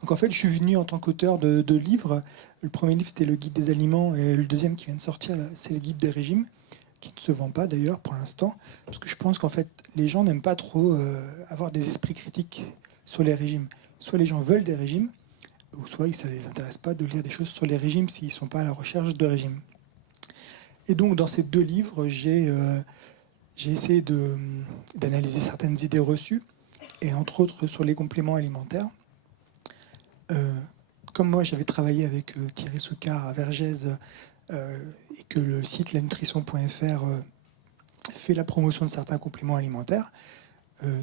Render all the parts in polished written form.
Donc en fait, je suis venu en tant qu'auteur de livres. Le premier livre, c'était le guide des aliments, et le deuxième qui vient de sortir, là, c'est le guide des régimes, qui ne se vend pas d'ailleurs pour l'instant, parce que je pense qu'en fait, les gens n'aiment pas trop avoir des esprits critiques sur les régimes. Soit les gens veulent des régimes, ou soit ça ne les intéresse pas de lire des choses sur les régimes s'ils ne sont pas à la recherche de régimes. Et donc dans ces deux livres, j'ai essayé d'analyser certaines idées reçues, et entre autres sur les compléments alimentaires. Comme moi j'avais travaillé avec Thierry Soucard à Vergès, et que le site lanutrition.fr fait la promotion de certains compléments alimentaires,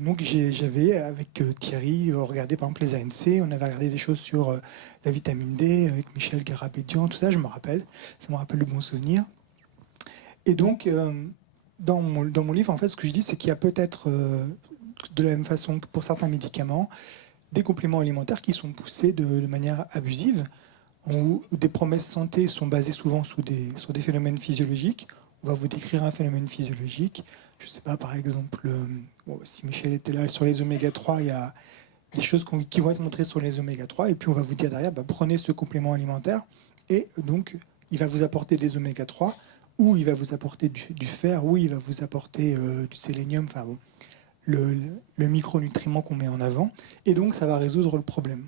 donc j'avais avec Thierry regardé par exemple les ANC, on avait regardé des choses sur la vitamine D avec Michel Garabédian, tout ça, je me rappelle, ça me rappelle de bons souvenirs. Et donc dans mon livre, en fait, ce que je dis, c'est qu'il y a peut-être, de la même façon que pour certains médicaments, des compléments alimentaires qui sont poussés de manière abusive, où des promesses santé sont basées souvent sur des phénomènes physiologiques. On va vous décrire un phénomène physiologique. Je ne sais pas, par exemple, bon, si Michel était là sur les oméga 3, il y a des choses qui vont être montrées sur les oméga 3, et puis on va vous dire derrière, bah, prenez ce complément alimentaire, et donc il va vous apporter des oméga 3, ou il va vous apporter du fer, ou il va vous apporter du sélénium, enfin bon, le micronutriment qu'on met en avant, et donc ça va résoudre le problème.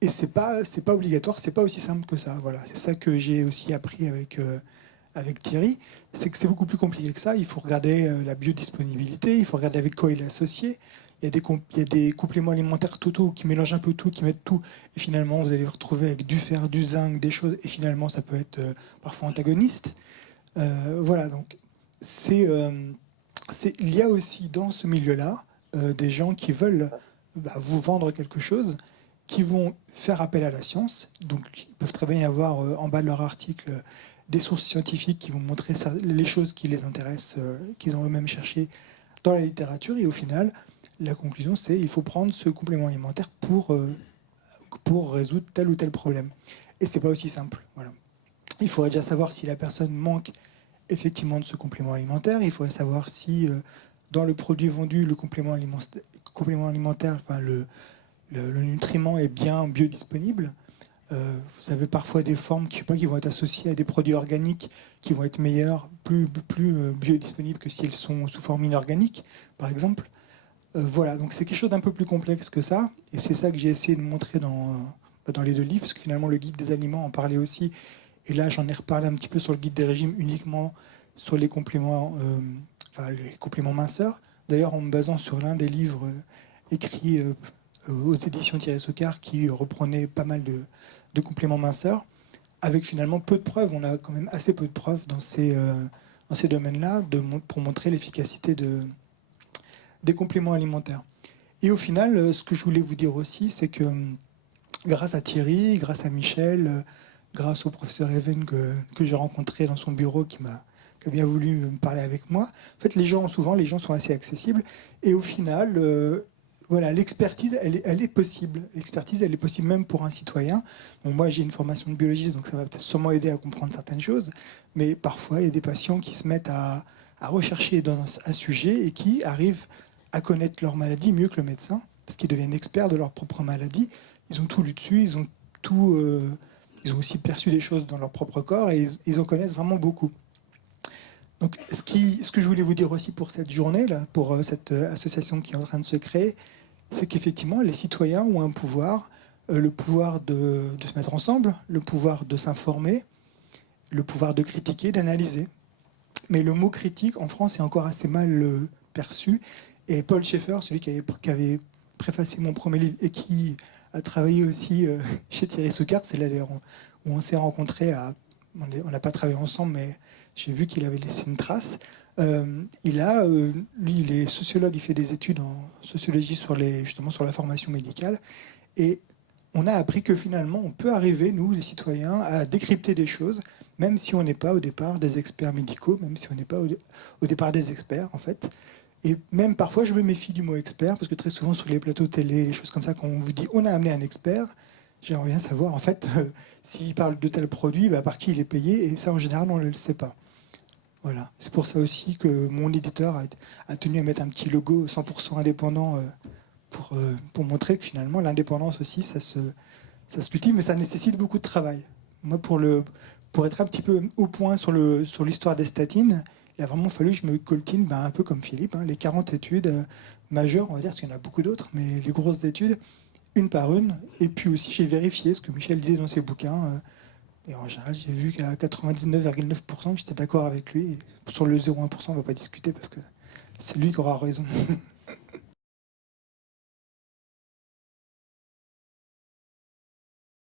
Et c'est pas obligatoire, c'est pas aussi simple que ça. Voilà, c'est ça que j'ai aussi appris avec Thierry, c'est que c'est beaucoup plus compliqué que ça. Il faut regarder la biodisponibilité, il faut regarder avec quoi il est associé. Il y a des compléments alimentaires totaux qui mélangent un peu tout, qui mettent tout, et finalement vous allez vous retrouver avec du fer, du zinc, des choses, et finalement ça peut être parfois antagoniste. Voilà, donc il y a aussi dans ce milieu-là des gens qui veulent vous vendre quelque chose, qui vont faire appel à la science. Donc, ils peuvent très bien y avoir en bas de leur article des sources scientifiques qui vont montrer les choses qui les intéressent, qu'ils ont eux-mêmes cherché dans la littérature. Et au final, la conclusion, c'est qu'il faut prendre ce complément alimentaire pour résoudre tel ou tel problème. Et c'est pas aussi simple. Voilà. Il faudrait déjà savoir si la personne manque effectivement de ce complément alimentaire. Il faudrait savoir si dans le produit vendu, le complément alimentaire, enfin le nutriment est bien biodisponible. Vous avez parfois des formes qui vont être associées à des produits organiques qui vont être meilleurs, plus biodisponibles que si elles sont sous forme inorganique, par exemple. Voilà, donc c'est quelque chose d'un peu plus complexe que ça, et c'est ça que j'ai essayé de montrer dans les deux livres, parce que finalement le guide des aliments en parlait aussi, et là j'en ai reparlé un petit peu sur le guide des régimes, uniquement sur les compléments minceurs. D'ailleurs, en me basant sur l'un des livres écrits aux éditions Thierry Soucard, qui reprenait pas mal de compléments minceurs, avec finalement peu de preuves. On a quand même assez peu de preuves dans ces domaines-là pour montrer l'efficacité des compléments alimentaires. Et au final, ce que je voulais vous dire aussi, c'est que grâce à Thierry, grâce à Michel, grâce au professeur Even que j'ai rencontré dans son bureau, qui a bien voulu me parler avec moi, en fait, les gens sont assez accessibles. Et au final, voilà, l'expertise, elle est possible. L'expertise, elle est possible même pour un citoyen. Bon, moi, j'ai une formation de biologiste, donc ça va peut-être sûrement aider à comprendre certaines choses. Mais parfois, il y a des patients qui se mettent à rechercher dans un sujet et qui arrivent à connaître leur maladie mieux que le médecin, parce qu'ils deviennent experts de leur propre maladie. Ils ont tout lu dessus, ils ont aussi perçu des choses dans leur propre corps, et ils en connaissent vraiment beaucoup. Donc, ce que je voulais vous dire aussi pour cette journée, là, pour cette association qui est en train de se créer, c'est qu'effectivement, les citoyens ont un pouvoir, le pouvoir de se mettre ensemble, le pouvoir de s'informer, le pouvoir de critiquer, d'analyser. Mais le mot critique, en France, est encore assez mal perçu. Et Paul Schaeffer, celui qui avait préfacé mon premier livre et qui a travaillé aussi chez Thierry Soucard, c'est là d'ailleurs où on s'est rencontrés. On n'a pas travaillé ensemble, mais j'ai vu qu'il avait laissé une trace. Lui, il est sociologue, il fait des études en sociologie justement sur la formation médicale. Et on a appris que finalement, on peut arriver, nous, les citoyens, à décrypter des choses, même si on n'est pas au départ des experts médicaux, même si on n'est pas au départ des experts, en fait. Et même parfois, je me méfie du mot expert, parce que très souvent, sur les plateaux télé, les choses comme ça, quand on vous dit on a amené un expert, j'aimerais bien savoir, en fait, s'il parle de tel produit, par qui il est payé, et ça, en général, on ne le sait pas. Voilà. C'est pour ça aussi que mon éditeur a tenu à mettre un petit logo 100% indépendant pour montrer que finalement l'indépendance aussi, ça se cultive, mais ça nécessite beaucoup de travail. Moi, pour être un petit peu au point sur l'histoire des statines, il a vraiment fallu que je me coltine un peu comme Philippe, les 40 études majeures, on va dire, parce qu'il y en a beaucoup d'autres, mais les grosses études, une par une. Et puis aussi, j'ai vérifié ce que Michel disait dans ses bouquins. Et en général, j'ai vu qu'à 99,9% que j'étais d'accord avec lui. Et sur le 0,1%, on ne va pas discuter parce que c'est lui qui aura raison.